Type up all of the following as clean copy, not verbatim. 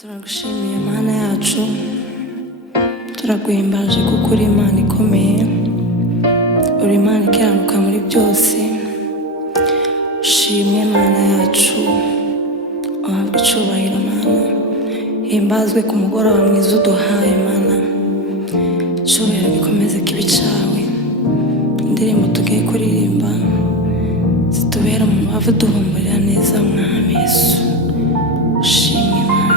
Turagushimiye Mana yacu, turaguhimbaje kuko uri Imana ikomeye, uri Imana ikiranuka muri byose. Ushimwe Mana yacu, uhabwe icyubahiro Mana, himbazwe ku mugoroba mwiza uduhaye Mana, icyubahiro gikomeze kibe cyawe. Indirimbo tugiye kuririmba zitubera mu mubavu duhumurira neza Mwami Yesu. Ushimwe Mana.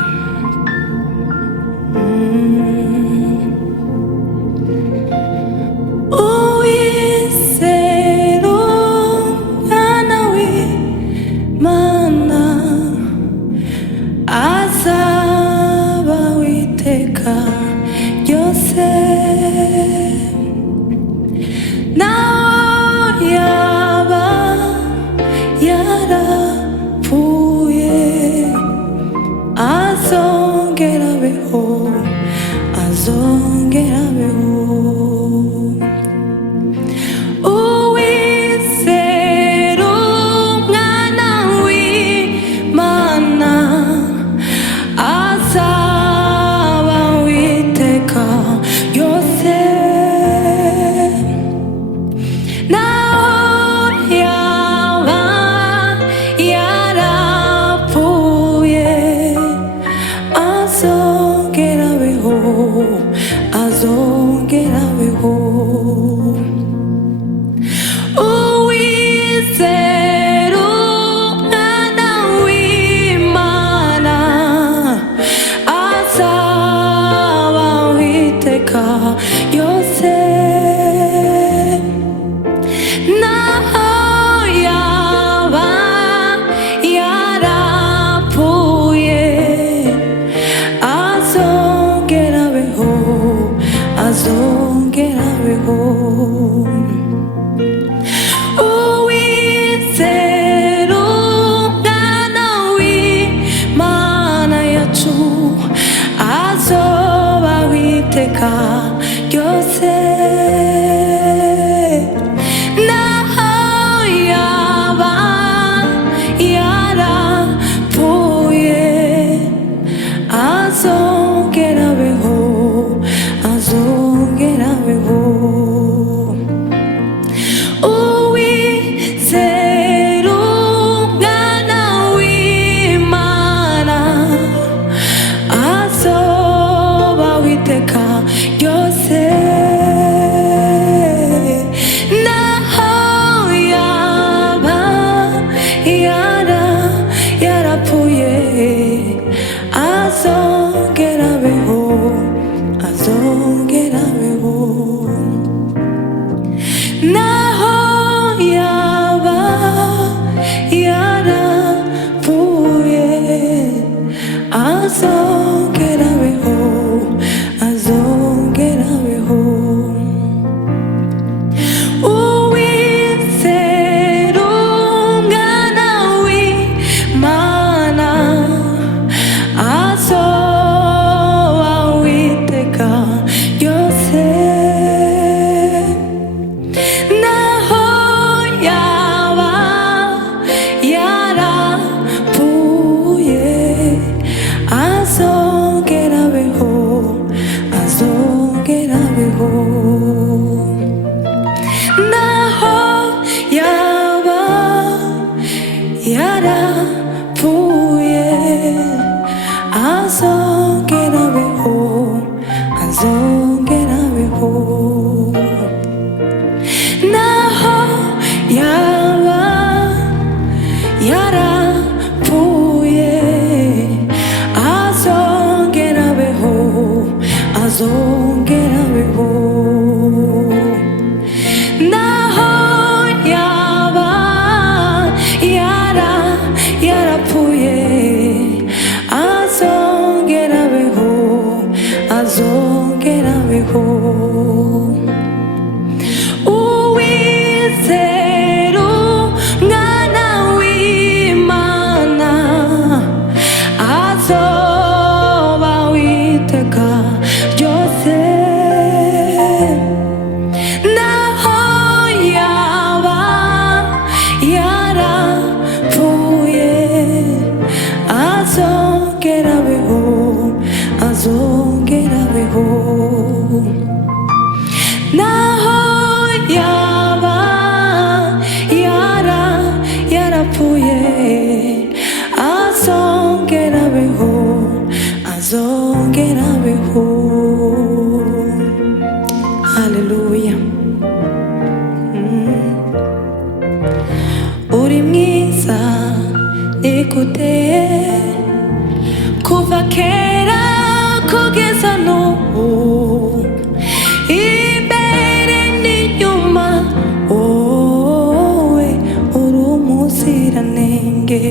Azongera azongera abeho. Naho yaba yarapfuye, azongera abeho, azongera abeho. Haleluya. Uri mwiza nikuteye kuva kera kugeza n'ubu, imbere n'inyuma wowe uri umuziranenge.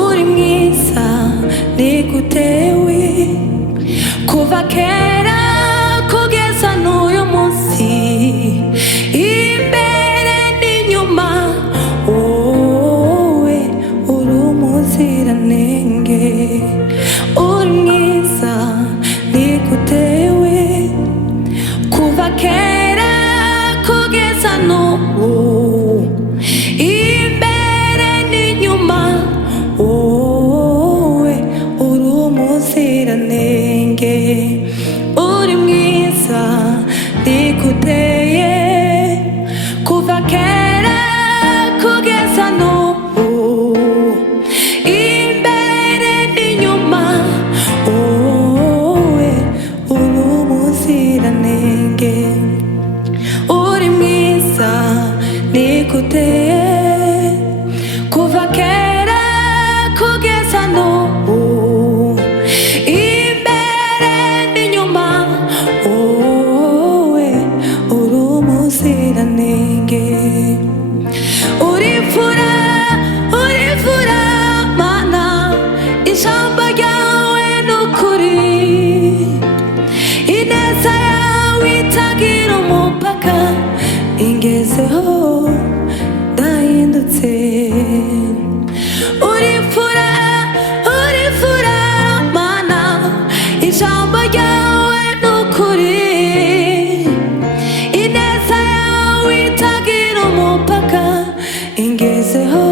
Uri mwiza nikutewe kuva kera kugeza n'uyu munsi, imbere n'inyuma wowe uri umuziranenge. Uri mwiza nikutewe kuva kera kugeza n'ubu, imbere n'inyuma wowe uri umuziranenge. Uri mwiza nikuteye kuva kera kugeza n'ubu, imbere n'inyuma wowe uri umuziranenge. Uri mwiza nikuteye kuva kera kugeza n'ubu, imbere n'inyuma wowe uri umuziranenge. Urivura Mana, ijambo ryawe n'ukuri, ineza yawe itagira umupaka ingezeho ndahindutse. Urivura Mana, ijambo ryawe n'ukuri, ineza yawe itagira umupaka ingezeho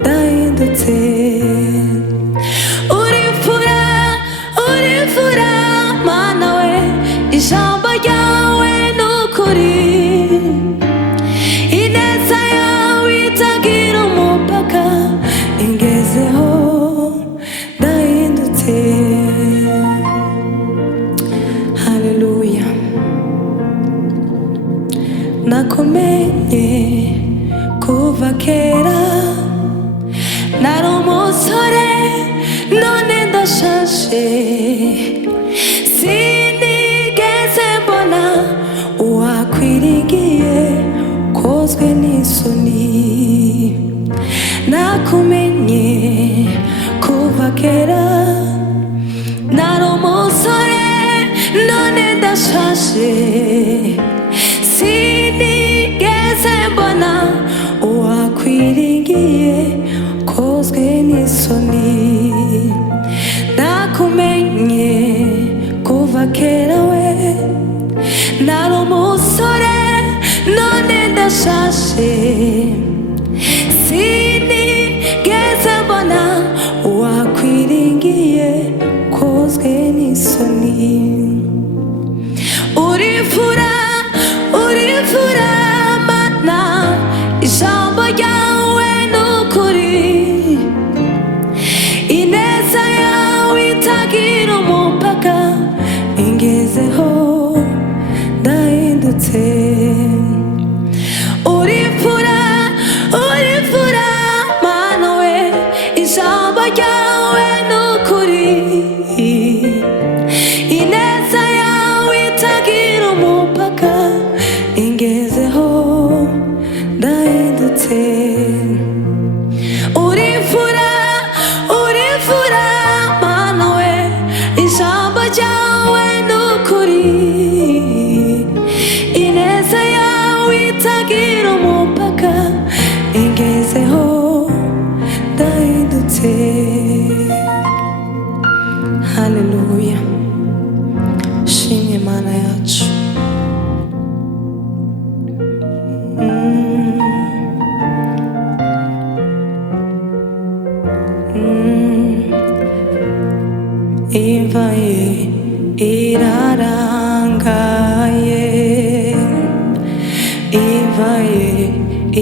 ndahindutse. Urivura Mana we, ijambo ryawe n'ukuri, ineza yawe itagira umupaka ingezeho ndahindutse. Haleluya. Nakumenye kuva kera, nari umusore none ndashaje, sinigeze mbona uwakwirigiye kozwe n'isoni. Nakumenye kuva kera, nari umusore none ndashaje, sinigeze mbona uwakwirigiye kozwe n'isoni. Nakumenye kuva kera we, nari umusore none ndashaje, sinigeze mbona uwakwirigiye kozwe n'isoni. Urivura Mana, ijambo ryawe n'ukuri, ineza yawe itagira umupaka ingezeho ndahindutse. Urivura Mana we, ijambo ryawe n'ukuri, ineza yawe itagira umupaka ingezeho ndahindutse. Urivura Mana we, ijambo ryawe imva ye irarangaye, imva ye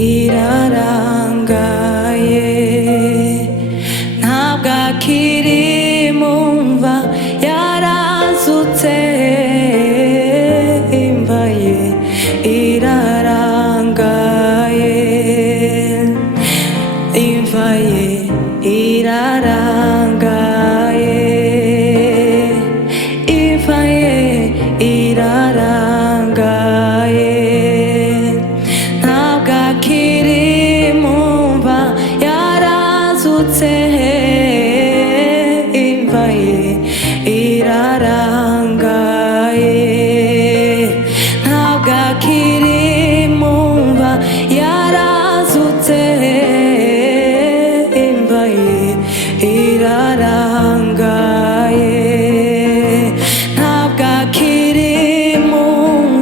irarangaye, ntabwo akiri mu mva yarazutse, imva ye irarangaye, imva ye irarangaye, imva ye irarangaye, ntabwo akiri mu mva yarazutse, imva ye irarangaye, ntabwo akiri mu mva yarazutse, imva ye irarangaye, ntabwo akiri mu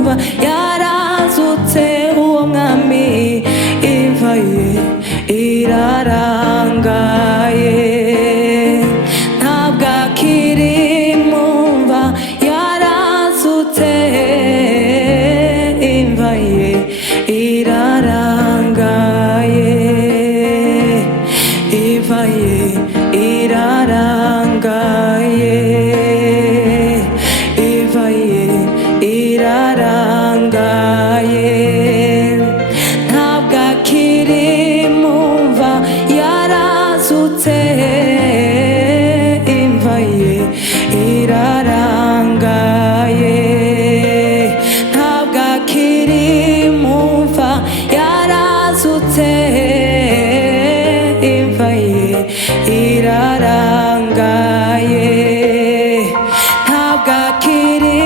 mva yarazutse, uwo mwami imva ye irarangaye, ntabwo akiri mu mva yarazutse, imva ye irarangaye, imva ye irarangaye, imva ye irarangaye, ntabwo akiri mu mva yarazutse, imva ye irarangaye, ntabwo akiri mu mva yarazutse, imva ye irarangaye, ntabwo akiri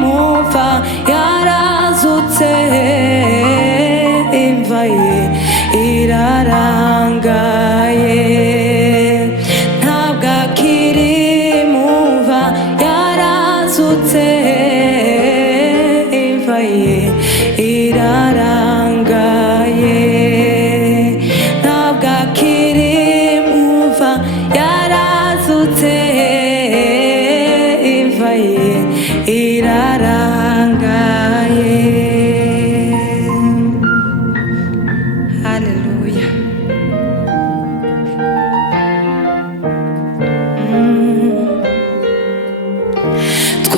mu mva yarazutse, imva ye irarangaye, ntabwo akiri mu mva yarazutse, imva ye irarangaye, ntabwo akiri mu mva yarazutse, imva ye irarangaye. Hallelujah.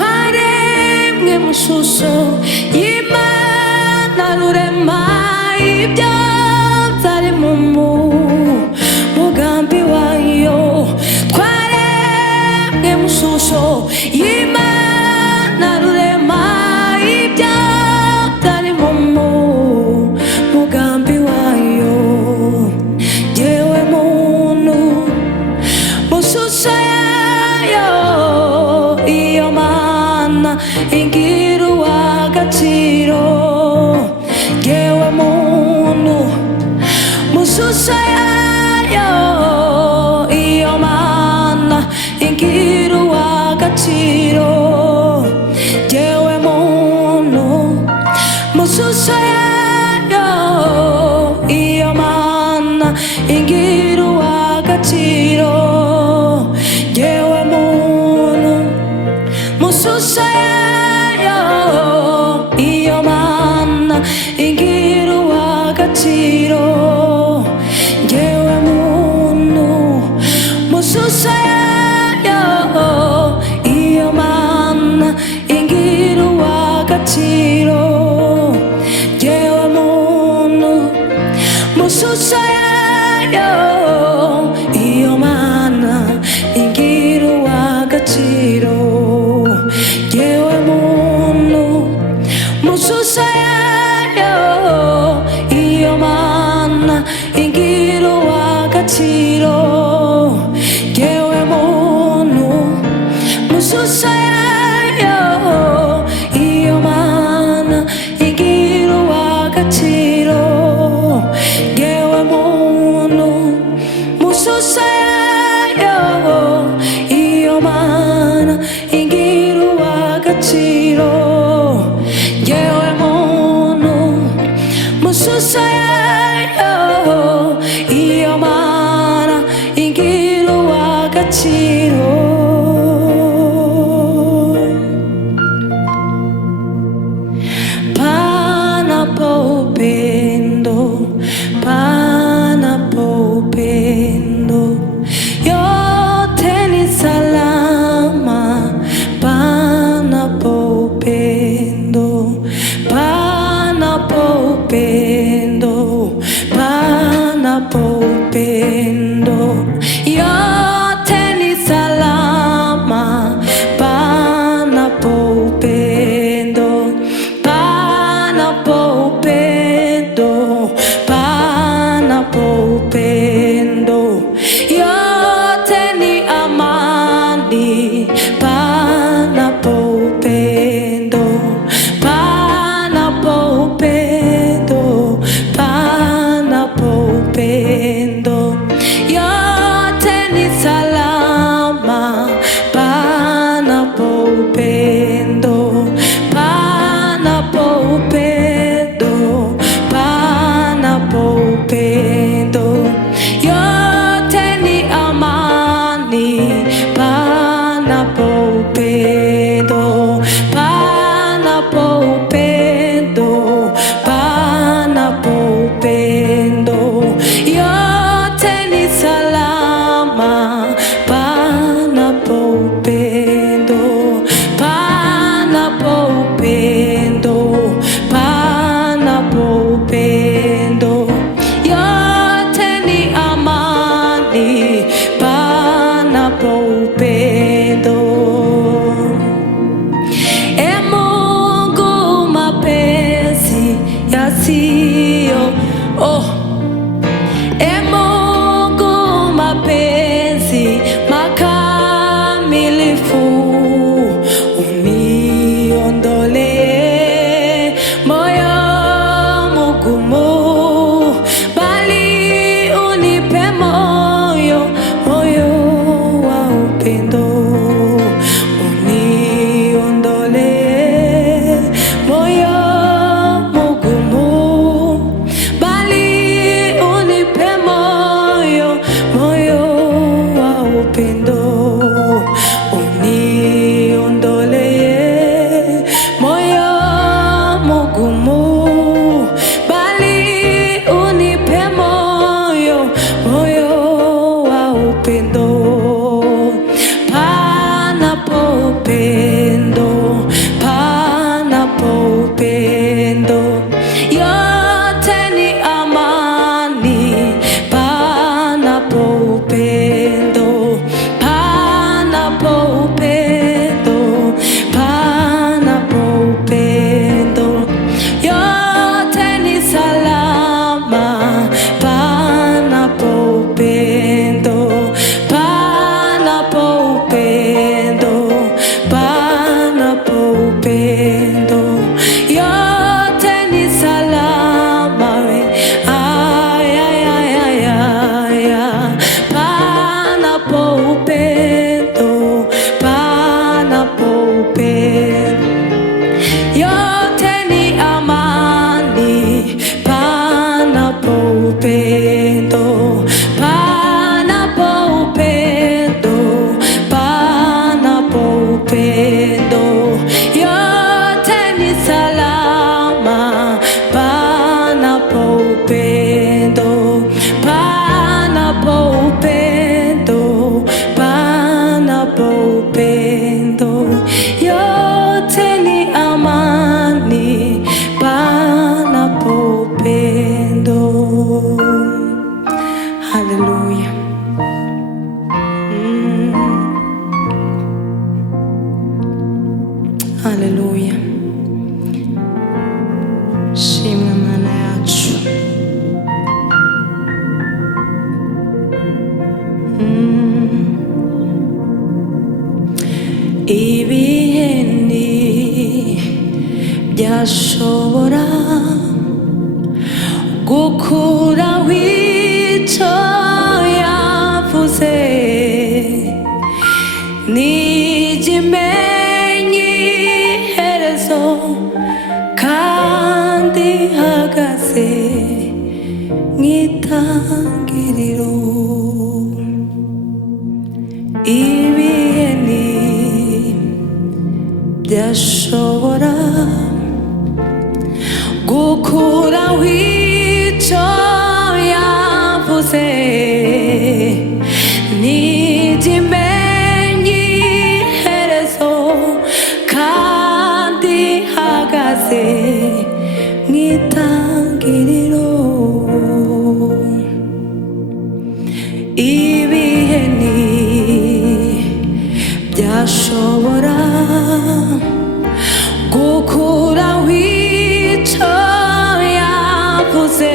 Twaremwe mu shusho y'Imana rurema, ibyo byari mu mugambi wayo, twaremwe mu shusho y'Imana rurema, ibyo byari mu mugambi wayo, jyewe muntu mu shusho yayo, iyo Mana ingira uw'agaciro, jyewe muntu mu shusho yayo, iyo Mana ingira uw'agaciro, jyewe muntu mu shusho yayo, iyo Mana ingira uw'agaciro, jyewe muntu mu shusho yayo, iyo Mana ingira uw'agaciro, jyewe muntu mu shusho yayo, iyo Mana ingira uw'agaciro, jyewe muntu mu shusho yayo, iyo Mana ingira uw'agaciro, jyewe muntu mu shusho yayo, iyo Mana ingira uw'agaciro, jyewe muntu mu shusho yayo, iyo Mana ingira uw'agaciro, jyewe muntu mu shusho yayo, iyo Mana ingira uw'agaciro, jyewe muntu mu shusho yayo, iyo Mana ingira uw'agaciro. amani, panapo upendo, panapo upendo, panapo upendo, yote ni salama, panapo upendo, panapo upendo, panapo upendo, yote ni amani, panapo upendo, panapo upendo, panapo upendo, yote ni salama, panapo upendo, panapo upendo, panapo upendo, yote ni amani, panapo upendo. E Mungu, mapenzi yasiyo E Mungu, mapenzi makamilifu, uniondolee moyo mgumu, bali unipe moyo wa upendo. Uniondolee moyo mgumu, bali unipe moyo wa upendo. Uniondolee moyo mgumu, bali unipe moyo wa upendo. Panapo upendo, panapo upendo, yote ni amani, panapo upendo, panapo upendo, panapo upendo, yote ni salama, panapo upendo, panapo upendo, panapo upendo, yote ni salama. Ay, ay, ay, ay, ay, ay. Panapo upendo, panapo upendo, yote ni amani, panapo upendo, panapo upendo, panapo upendo, yote ni salama, panapo upendo, panapo upendo, panapo upendo, yote ni amani, panapo upendo. Hallelujah. Hallelujah. Shimwa Mana yacu. Ibihe ntibyashobora gukuraho icyo yavuze, ntikimenye iherezo, kandi ihagaze nk'itangiriro. Ibihe ntibyashobora gukuraho icyo yavuze, ntikimenye iherezo, kandi ihagaze nk'itangiriro. Ibihe ntibyashobora gukuraho icyo yavuze,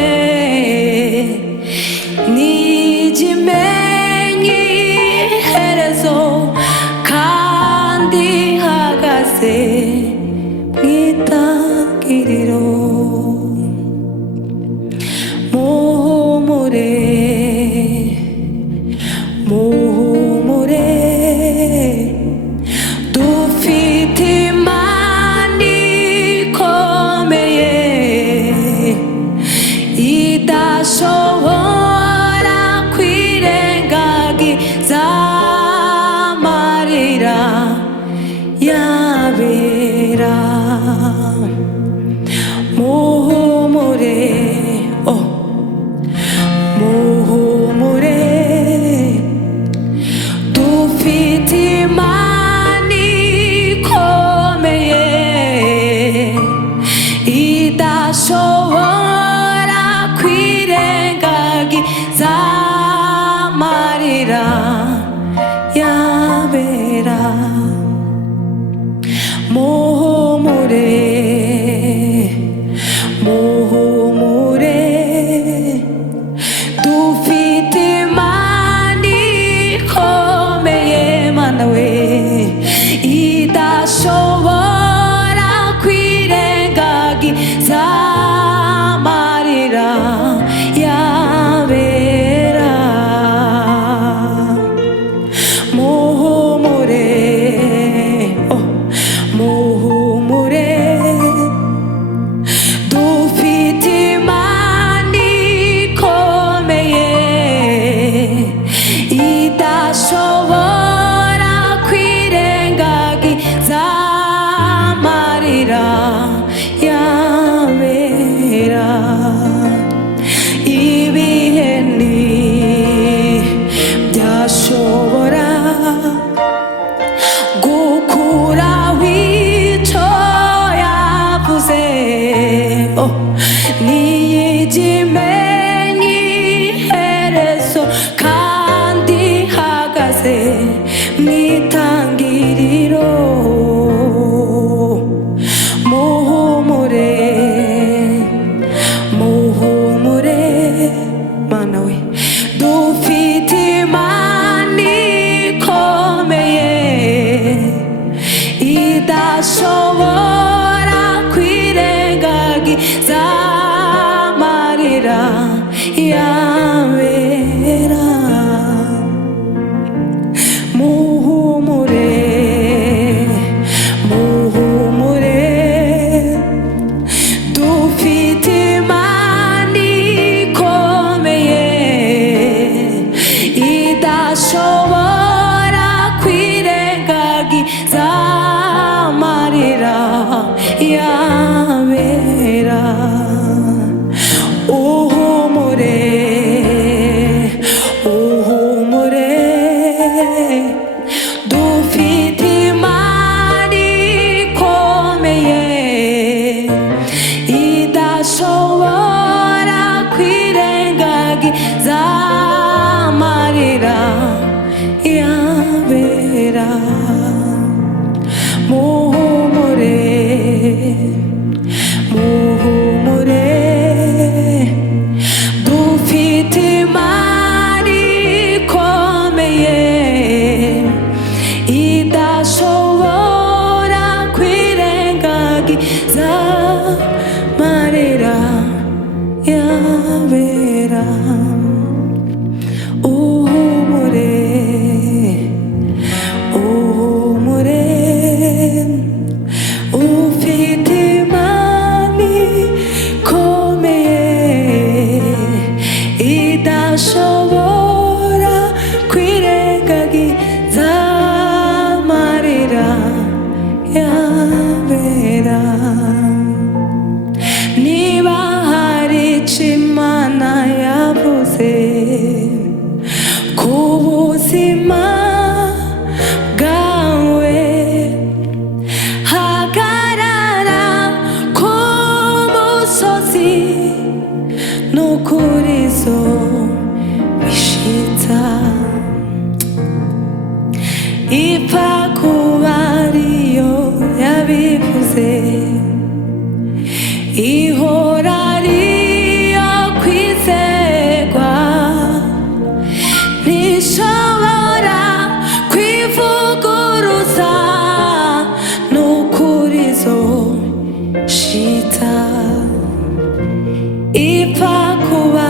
ntikimenye iherezo, idashobora kwirengagiza amarira yabera. Muhumure, muhumure, dufite Imana ikomeye idashobora kwirengagiza amarira yabera. Uhumure, uhumure, dufite Imana ikomeye idashobora kwirengagiza amarira yabera. Muhumure, muhumure, dufite Imana ikomeye idashobora kwirengagiza amarira yabera. Uhumure, uhumure, ufite Imana ikomeye idashobora kwirengagiza amarira yabera. Niba hari icyo Imana yavuze ku buzima bwawe, hagarara ku musozi n'ukuri zo bishitsa. Ipfa kuba ariyo yabivuze, ihora ariyo kwizerwa, ntishobora kwivuguruza n'ukuri zo shita. Ipfa kuba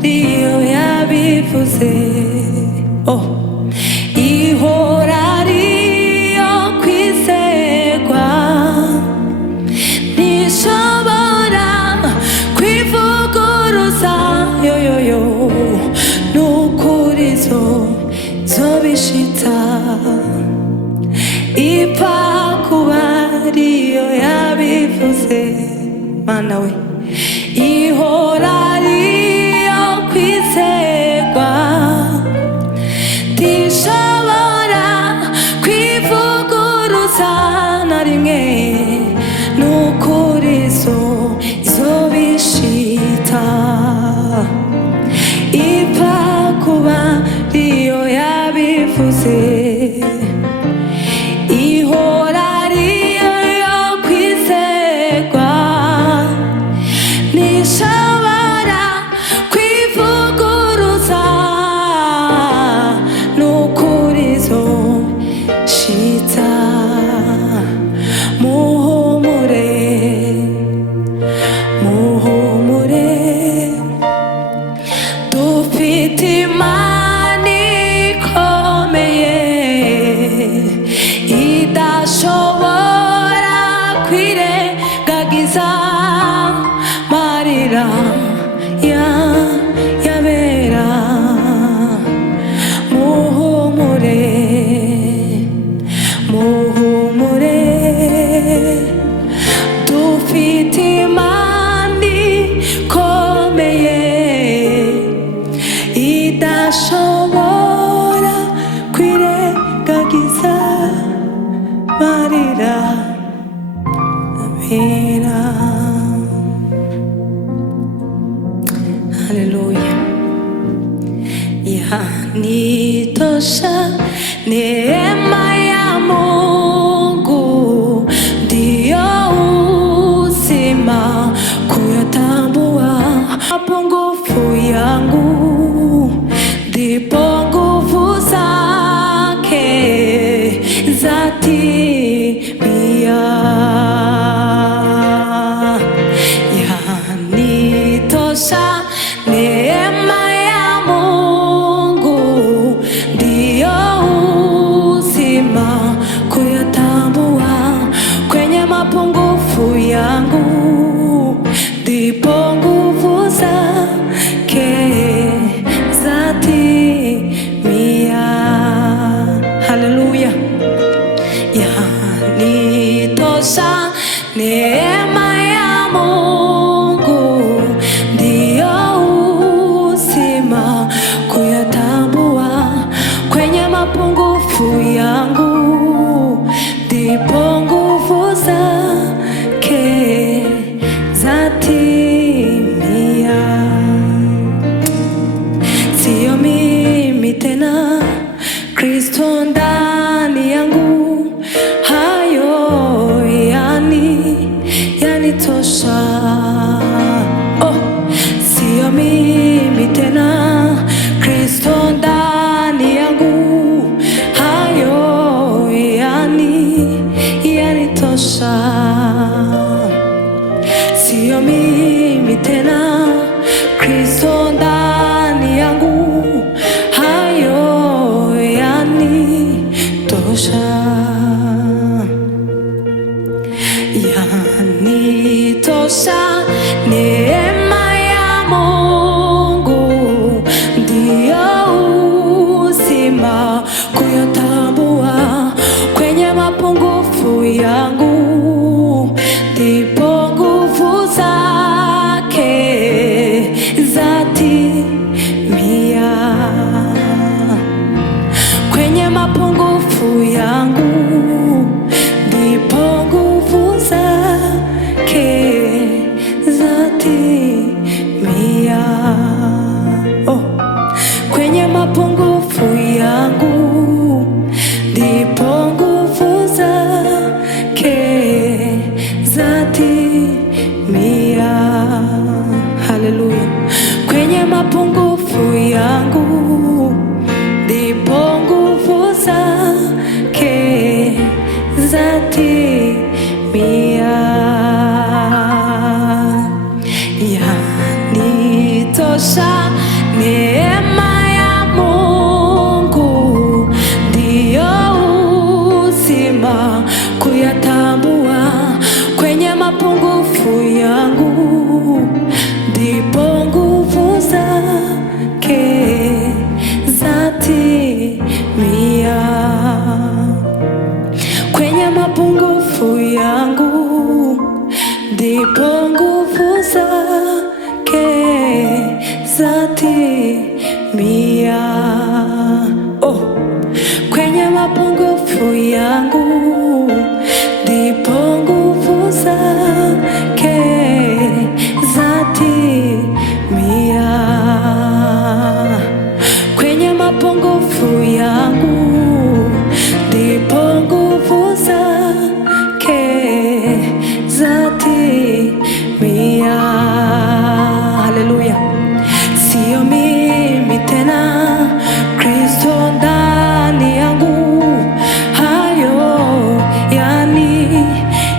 ariyo yabivuze, ihora ariyo kwizerwa, ntishobora kwivuguruza yoyoyo n'ukuri zo bishita. Ipfa kuba ariyo yabivuze, Mana we, ihora ariyo kwizerwa, ntishobora kwivuguruza na rimwe n'ukuri zo bishita. Ipfa kuba ariyo yabivuze, ihora ariyo yo kwizerwa, ntishobora kwivuguruza n'ukuri zo shita. Muhumure, muhumure, dufite Imana ikomeye idashobora kwirengagiza amarira yabera. Muhumure, muhumure, dufite Imana ikomeye idashobora kwirengagiza amarira yabera. Haleluya. Yanitosha neema ya Mungu, ndio uzima kuyatambua mapungufu yangu, ndipo nguvu zake zatimia. neema ya Mungu ndiyo uzima, kuyatambua kwenye mapungufu yangu, ndipo nguvu zake zatimia. Sio mimi tena, Kristo ndani yangu, hayo yanitosha. Oh, sio mimi tena, Kristo ndani yangu, hayo yanitosha. Sio mimi tena, Kristo ndani yangu, hayo yanitosha. Yanitosha, neema ya Mungu ndiyo uzima, kuyatambua kwenye mapungufu yangu, ndipo nguvu zake zatimia. Kwenye mapungufu yangu, ndipo nguvu zake zatimia. Oh, kwenye mapungufu yangu, ndipo nguvu zake zatimia. Haleluya. Kwenye mapungufu yangu, ndipo nguvu zake zatimia. Yanitosha, neema ya Mungu ndiyo uzima, kuyatambua kwenye mapungufu yangu, ndipo nguvu zake zatimia. Kwenye mapungufu yangu, ndipo nguvu zake zatimia. Oh, kwenye mapungufu yangu, ndipo nguvu zake zatimia. Kwenye mapungufu yangu, ndipo nguvu zake zatimia. Haleluya. Sio mimi tena, Kristo ndani yangu, hayo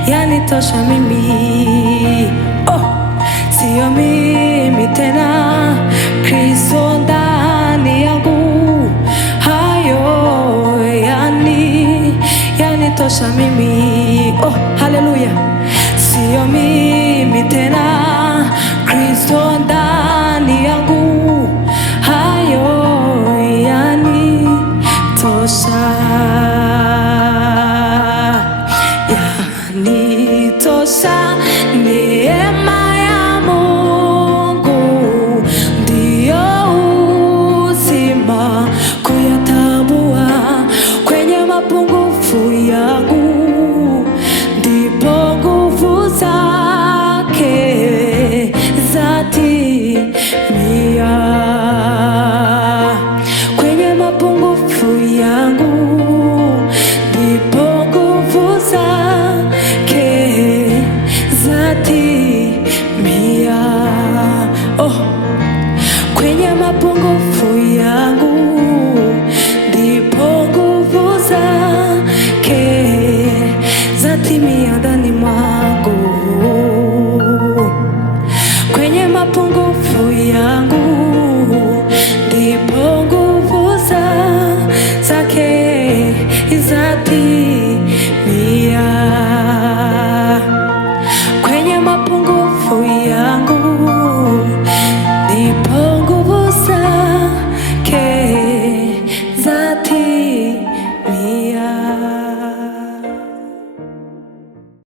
yanitosha mimi. Oh, sio mimi tena, Kristo ndani yangu, hayo yanitosha mimi. Oh, haleluya. Sio mimi tena, Kristo ndani yangu, hayo yanitosha. Yanitosha, neema ya Mungu ndiyo uzima, kuyatambua kwenye mapungufu yangu,